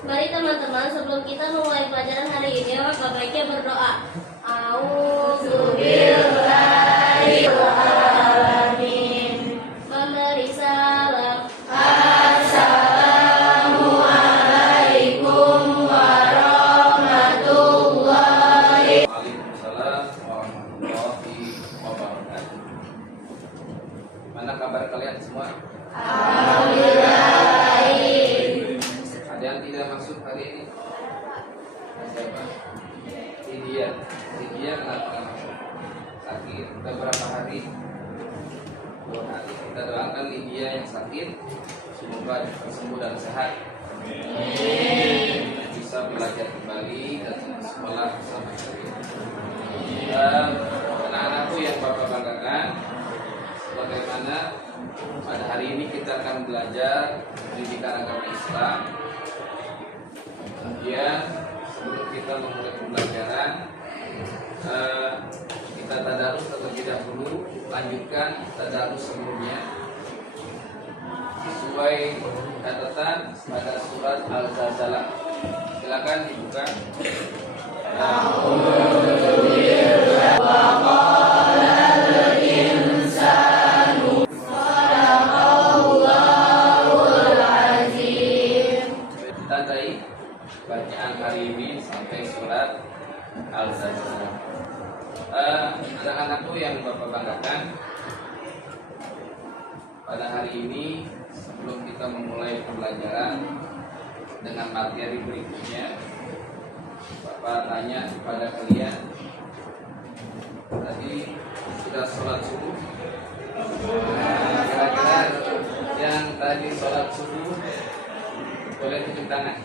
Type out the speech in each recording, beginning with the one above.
Mari teman-teman, sebelum kita memulai pelajaran hari ini, maka baiknya berdoa. A'udzubillahi memberi salam. Assalamualaikum warahmatullahi. Waalaikumsalam warahmatullahi wabarakatuh. Mana kabar kalian semua? Alhamdulillah. Ada yang tidak masuk hari ini? Siapa? Lydia kenapa masuk? Sakit. Udah berapa hari? 2 hari. Kita doakan Lydia yang sakit semoga sembuh dan sehat. Bisa belajar kembali dan sekolah bersama kalian. Anak-anakku yang Bapak banggakan, bagaimana pada hari ini kita akan belajar pendidikan agama Islam. Kemudian sebelum kita memulai pembelajaran, kita tadarus terlebih dahulu, lanjutkan tadarus sebelumnya sesuai catatan pada surat Al-Zalzalah. Silakan dibuka. Tandai bacaan hari ini sampai surat Al-Zalzalah. Anak-anakku yang Bapak banggakan, pada hari ini sebelum kita memulai pembelajaran dengan materi berikutnya, Bapak tanya kepada kalian, tadi sudah sholat subuh? Kira-kira yang tadi sholat subuh boleh tunjuk tangan.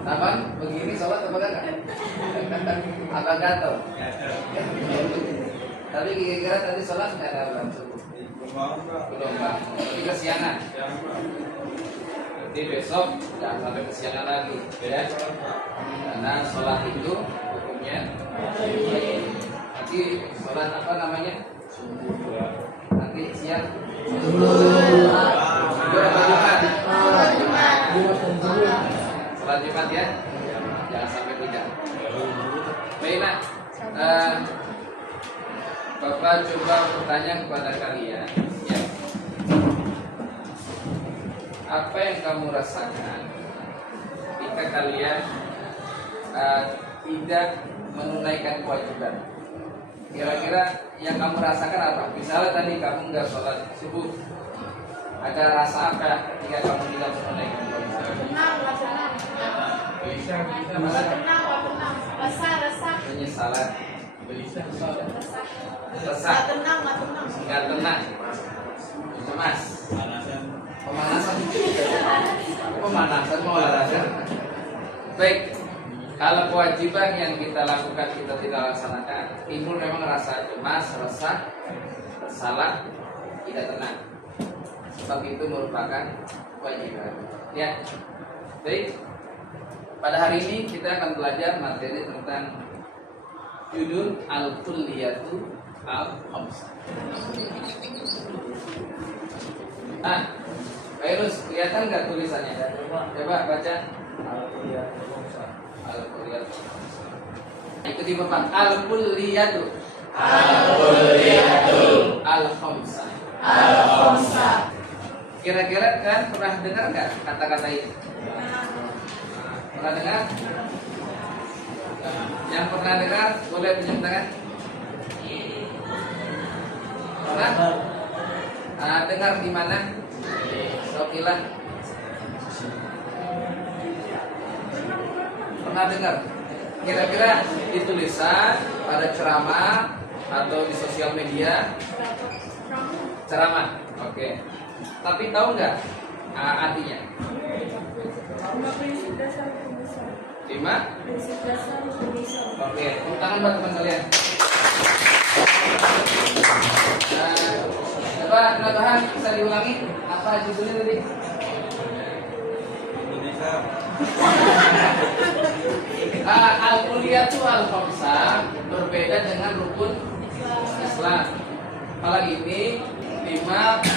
Kapan? Begini sholat apa enggak? Apa gatel? Tapi kira-kira tadi sholat nggak ada sholat subuh? Belum Pak. Tapi kesiangan. Jadi besok jangan sampai kesiangan lagi, ya. Karena sholat itu hukumnya nanti sholat apa namanya? Nanti siang. Sholat Jumat ya, jangan sampai tidak. Baik nak, Bapak coba bertanya kepada kalian, ya. Apa yang kamu rasakan ketika kalian tidak menunaikan kewajiban? Kira-kira yang kamu rasakan apa? Misalnya tadi kamu nggak sholat subuh, ada rasa apa ketika kamu tidak menunaikan kewajiban? Penyesalan, resah, nggak tenang, cemas, pemanasan, mau olahraga. Baik, kalau kewajiban yang kita lakukan kita tidak laksanakan, timbul memang rasa cemas, resah, bersalah, tidak tenang. Sebab itu merupakan kewajiban. Ya, baik. Pada hari ini kita akan belajar materi tentang judul Al-Kulliyatu Al-Khamsah. Nah, Virus, kelihatan nggak tulisannya? Coba baca. Al-Kulliyatu Al-Khamsah. Ikuti Bapak. Al-Kulliyatu Al-Khamsah. Kira-kira kan pernah dengar nggak kata-kata itu? Pernah dengar? Yang pernah dengar boleh tunjuk tangan. Pernah? Dengar di mana? Sokilah. Pernah dengar? Kira-kira di tulisan, pada ceramah atau di sosial media? Ceramah. Oke. Tapi tahu nggak artinya? 5 prinsip dasar Indonesia. Oke, tepuk tangan buat teman kalian. Coba Nabahan bisa diulangi apa judulnya tadi? Indonesia. Al-Kulliyatu Al-Khamsah berbeda dengan rukun Islam. Apalagi ini 5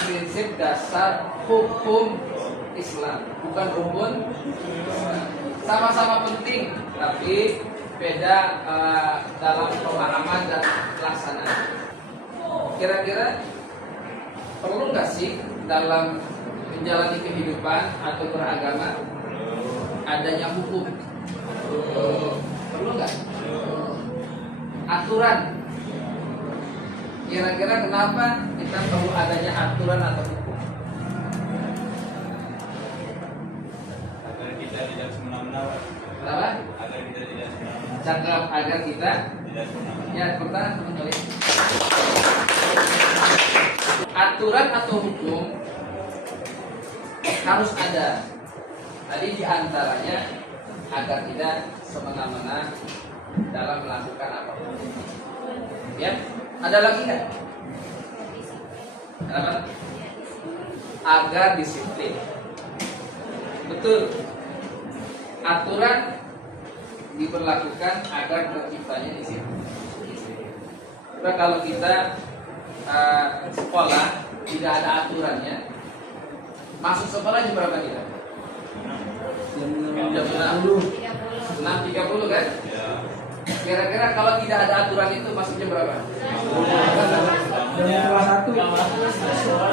prinsip dasar hukum Islam, bukan rukun. Sama-sama penting, tapi beda dalam pemahaman dan pelaksanaan. Kira-kira perlu nggak sih dalam menjalani kehidupan atau beragama adanya hukum? Perlu nggak? Aturan. Kira-kira kenapa kita perlu adanya aturan atau hukum? Agar kita tidak semena-mena. Kenapa? Agar kita tidak semena-mena. Cakap agar kita Tidak semena-mena. ya pertanyaan teman-teman. Aturan atau hukum harus ada. Tadi diantaranya agar tidak semena-mena dalam melakukan apapun. Ya, ada lagi nggak? Kenapa? Agar disiplin. Betul. Aturan diberlakukan agar terciptanya disiplin. Nah, kalau kita sekolah tidak ada aturannya, masuk sekolah jam berapa kita? Jam 6.30 kan? Ya. Kira-kira kalau tidak ada aturan itu masuk jam berapa? Jam 1.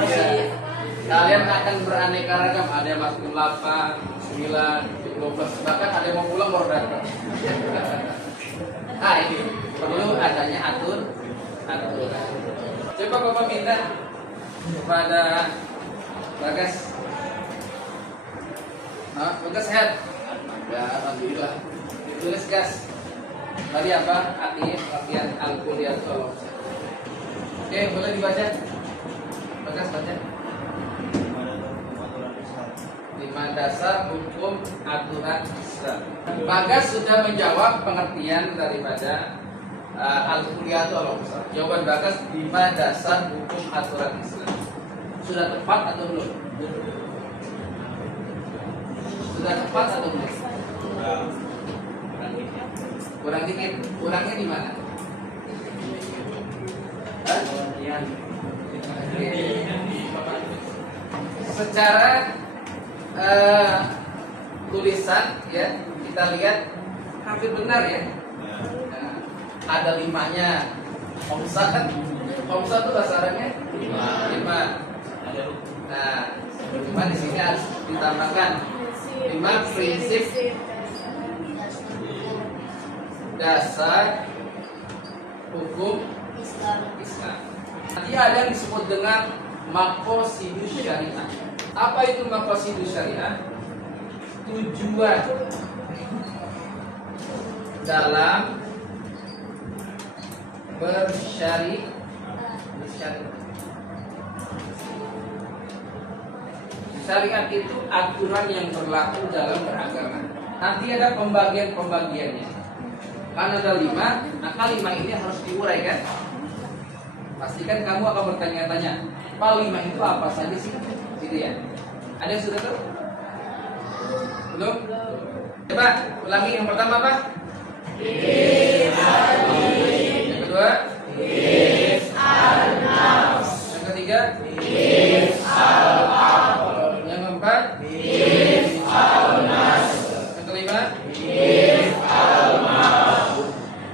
Ya. Kalian akan beraneka ragam, ada yang masuk jam 8, 9, 12, bahkan ada yang mau pulang baru datang. Nah ini perlu adanya aturan. Coba Bapak minta kepada Bagas. Bagas sehat? Ya, alhamdulillah. Ditulis gas. Tadi apa? Latihan Al-Qur'an. Oke, boleh dibaca. Bagas baca. 5 dasar hukum aturan Islam. Bagas sudah menjawab pengertian daripada Al-Qur'an itu Allah. Jawaban Bagas 5 dasar hukum aturan Islam. Sudah tepat atau belum? Sudah tepat atau belum? Kurang dikit. Kurangnya di mana? Hah? Secara tulisan ya kita lihat hampir benar ya. Nah, ada 5-nya. Homsat itu dasarnya 5. Nah, cuma di sini harus ditambahkan 5 prinsip dasar hukum Islam. Nanti ada yang disebut dengan maqasidus syariah. Apa itu maqasidus syariah? Tujuan dalam bersyariat. Syariat itu aturan yang berlaku dalam beragama. Nanti ada pembagian-pembagiannya. Kan ada 5, maka 5 ini harus diuraikan. Pastikan kamu akan bertanya-tanya, Pak 5 itu apa saja sih? Gitu ya. Ada yang sudah tahu? Belum? Coba ulangi yang pertama apa? Yang kedua? Yang ketiga? Yang keempat? Yang kelima?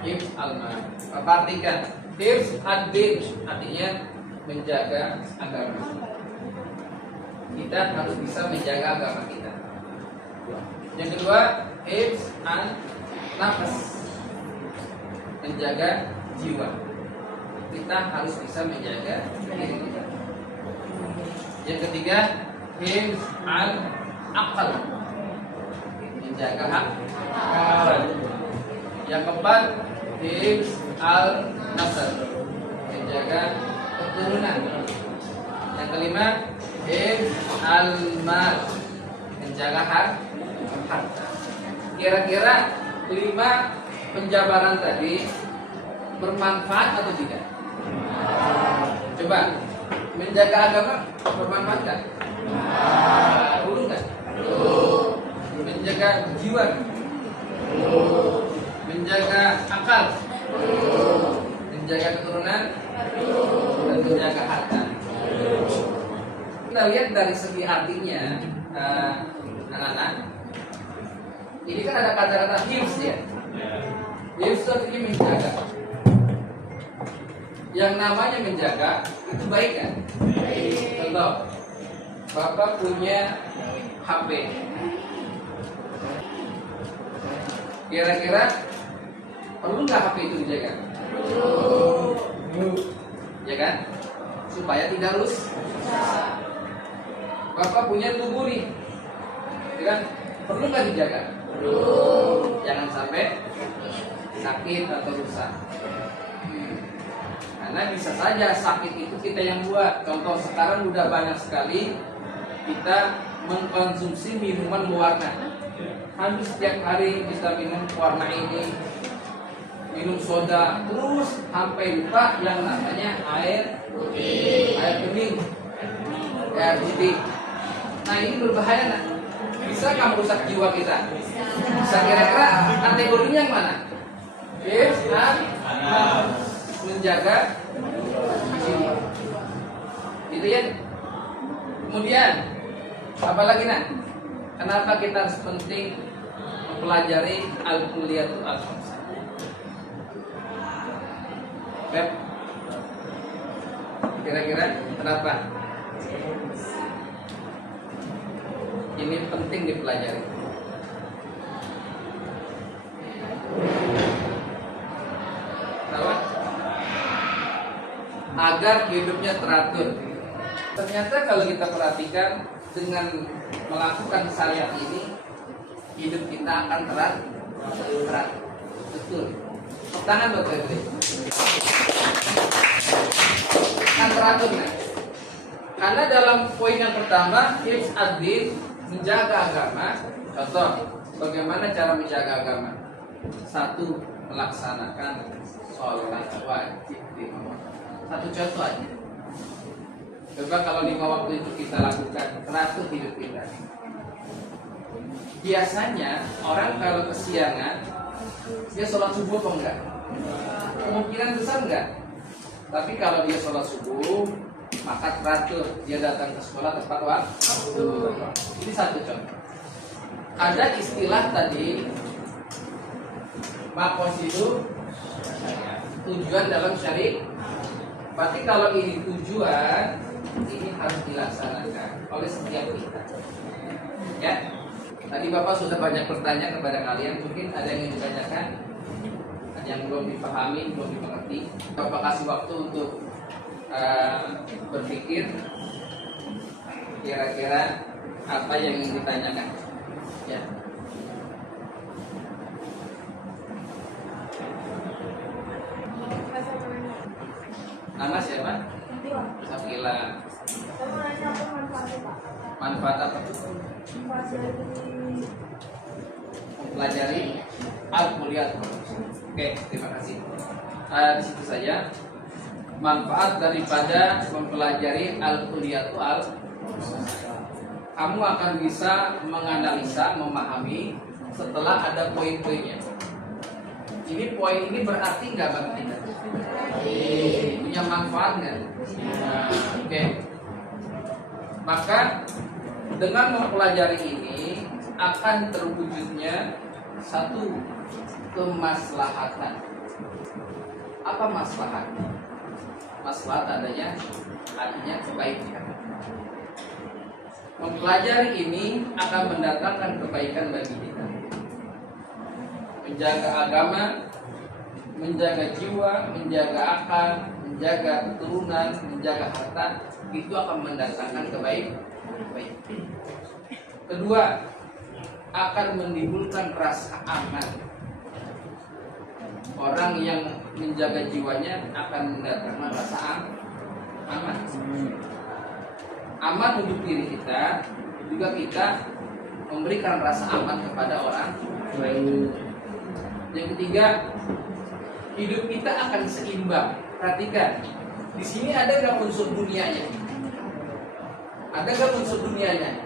Hifz al-mal. Perhatikan, hifz ad-din artinya menjaga agama. Kita harus bisa menjaga agama kita. Yang kedua, hifz an-nafs, menjaga jiwa. Kita harus bisa menjaga diri kita. Yang ketiga, hifz al-aql, menjaga akal. Yang keempat, hifz al-nasab, menjaga keturunan. Yang kelima, hifz al-mal, menjaga harta. Kira-kira 5 penjabaran tadi bermanfaat atau tidak? Coba, menjaga agama bermanfaat kan? Perlu nggak? Menjaga jiwa, menjaga akal, menjaga keturunan, dan menjaga harta. kita lihat dari segi artinya, anak-anak, ini kan ada kata-kata hifz ya. Hifz itu artinya menjaga. Yang namanya menjaga itu baik kan? Contoh, Bapak punya HP. Kira-kira perlu nggak HP itu dijaga? Ya kan? Supaya tidak rusak. Bapak punya tubuh nih, ya kan? Perlu nggak dijaga? Jangan sampai sakit atau rusak. Karena bisa saja sakit itu kita yang buat. Contoh sekarang udah banyak sekali kita mengkonsumsi minuman berwarna. Hampir setiap hari kita minum warna ini, minum soda, terus sampai lupa yang namanya air bening, air putih. Nah ini berbahaya nak. Bisa nggak merusak jiwa kita? Bisa kira-kira kategorinya yang mana? Menjaga jiwa. Gitu ya. Kemudian apa lagi nak? Kenapa kita harus penting mempelajari al-kulliyatul al-khamsah? Beb, kira-kira kenapa? Ini penting dipelajari. Kenapa? Agar hidupnya teratur. Ternyata kalau kita perhatikan dengan melakukan syariat ini, hidup kita akan teratur. Betul. Tangan buat Febri. Akan teratur nih. Karena dalam poin yang pertama, hifz ad-din, menjaga agama. Contoh, bagaimana cara menjaga agama? Satu, melaksanakan sholat wajib lima waktu. Satu contoh aja. Coba kalau 5 waktu itu kita lakukan, teratur hidup kita. Biasanya orang kalau kesiangan, dia sholat subuh atau enggak? Kemungkinan besar enggak? Tapi kalau dia sholat subuh, maka teratur dia datang ke sekolah tepat waktu. Ini satu contoh. Ada istilah tadi, maqasidu, tujuan dalam syariat. Berarti kalau ini tujuan, ini harus dilaksanakan oleh setiap kita. Ya. Tadi Bapak sudah banyak bertanya kepada kalian, mungkin ada yang ingin ditanyakan, ada yang belum dipahami, belum dimengerti. Bapak kasih waktu untuk berpikir kira-kira apa yang ingin ditanyakan. Ya. Nama siapa? Safila. Manfaat apa? Mempelajari al-kulliyatul al-khamsah. Oke, terima kasih. Di situ saja. Manfaat daripada mempelajari al-kulliyatul al-khamsah. Kamu akan bisa menganalisa, memahami setelah ada poin-poinnya. Ini poin ini berarti nggak bagi kita? Punya manfaat nggak? Oke. Maka dengan mempelajari ini akan terwujudnya satu kemaslahatan. Apa maslahat? Maslahat adanya artinya kebaikan. Mempelajari ini akan mendatangkan kebaikan bagi kita. Menjaga agama, menjaga jiwa, menjaga akal, menjaga keturunan, menjaga harta, itu akan mendatangkan kebaikan. Kedua, akan menimbulkan rasa aman. Orang yang menjaga jiwanya akan mendatangkan rasa aman. Aman untuk diri kita, juga kita memberikan rasa aman kepada orang lain. Yang ketiga, hidup kita akan seimbang. Perhatikan, di sini ada nggak unsur dunianya? Ada nggak unsur dunianya?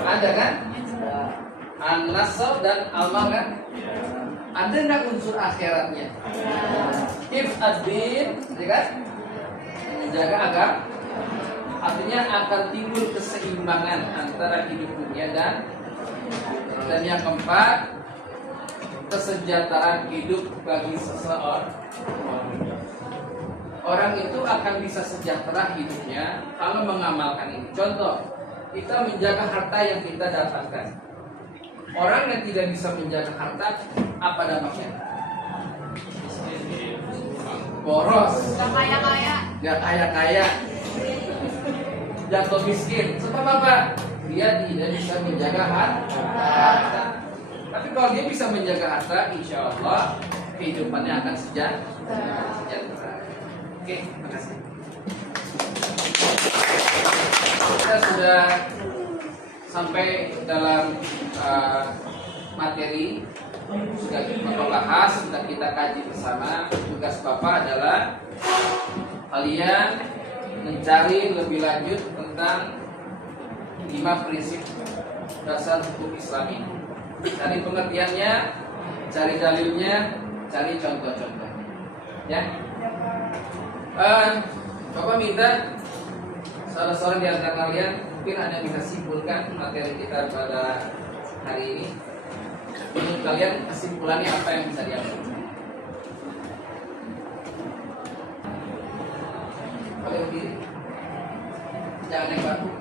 Ada kan? An-nasab dan Allah kan? Ada nggak unsur akhiratnya? Hifz ad-din, ya kan? Menjaga agama. Artinya akan timbul keseimbangan antara hidup dunia dan yang keempat, kesejahteraan hidup bagi seseorang. Orang itu akan bisa sejahtera hidupnya kalau mengamalkan ini. Contoh, kita menjaga harta yang kita dapatkan. Orang yang tidak bisa menjaga harta, apa dampaknya? Boros, gak kaya-kaya, jatuh miskin. Sebab apa? Dia tidak bisa menjaga harta. Tapi kalau dia bisa menjaga harta, insya Allah kehidupannya akan sejahtera. Oke, terima kasih. Kita sudah sampai dalam materi, sudah Bapak bahas, sudah kita kaji bersama. Tugas Bapak adalah kalian mencari lebih lanjut tentang 5 prinsip dasar hukum Islami. Cari pengertiannya, cari dalilnya, cari contoh-contohnya. Ya. Bapak minta salah seorang di antara kalian mungkin ada yang bisa simpulkan materi kita pada hari ini. Menurut kalian kesimpulannya apa yang bisa diambil? Kalian berdiri. Jangan naik batu.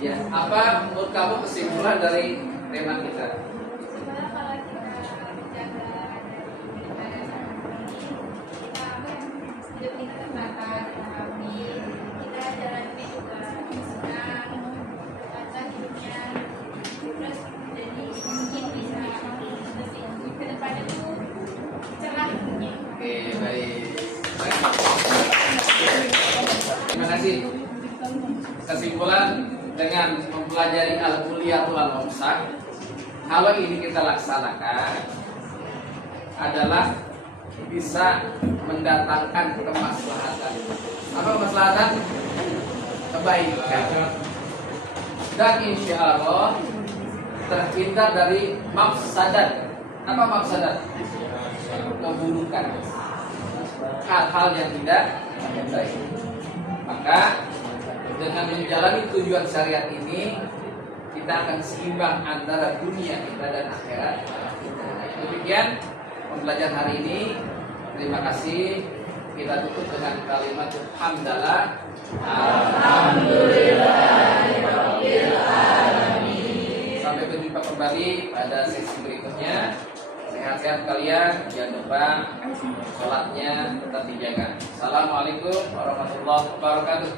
Ya, apa menurut kamu kesimpulan dari tema kita? Sebenarnya kalau kita menjaga hidup kita terbatas, tapi kita jalannya juga senang, lancar hidupnya, terus jadi mungkin bisa ke depannya tuh cerah hidupnya. Oke, baik. Terima kasih. Kesimpulan dengan mempelajari al-kuliyatul al-umsah, kalau ini kita laksanakan adalah bisa mendatangkan kemaslahatan. Apa kemaslahatan? Kebaikan. Dan insya Allah terhindar dari mafsadat. Apa mafsadat? Keburukan. Hal-hal yang tidak baik. Maka dengan menjalani tujuan syariat ini, kita akan seimbang antara dunia kita dan akhirat. Demikian pembelajaran hari ini. Terima kasih. Kita tutup dengan kalimat hamdalah. Alhamdulillahirabbil alamin. Sampai berjumpa kembali pada sesi berikutnya. Sehat-sehat kalian, jangan lupa sholatnya tetap dijaga. Assalamualaikum warahmatullahi wabarakatuh.